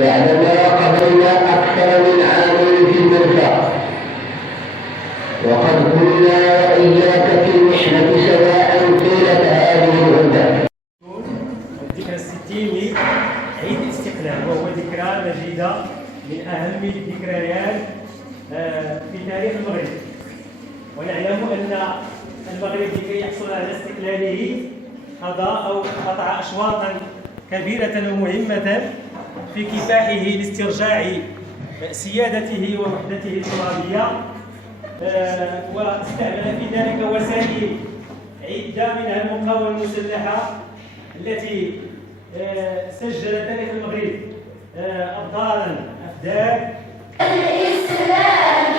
بعدما قضينا أكثر من عام في المرفأ، وقد كنا وإياك في المحنة سواء طيلة هذه المدة. الذكرى الستين لعيد الاستقلال، وهو ذكرى مجيدة من أهم الذكريات في تاريخ المغرب. ونعلم أن المغرب لكي يحصل على استقلاله قضى أو قطع أشواطا كبيرة ومهمة في كفاحه لاسترجاع سيادته ووحدته الترابية، واستعمل في ذلك وسائل عدة منها المقاومة المسلحة التي سجل تاريخ المغرب أبطالا أفداك. الإسلام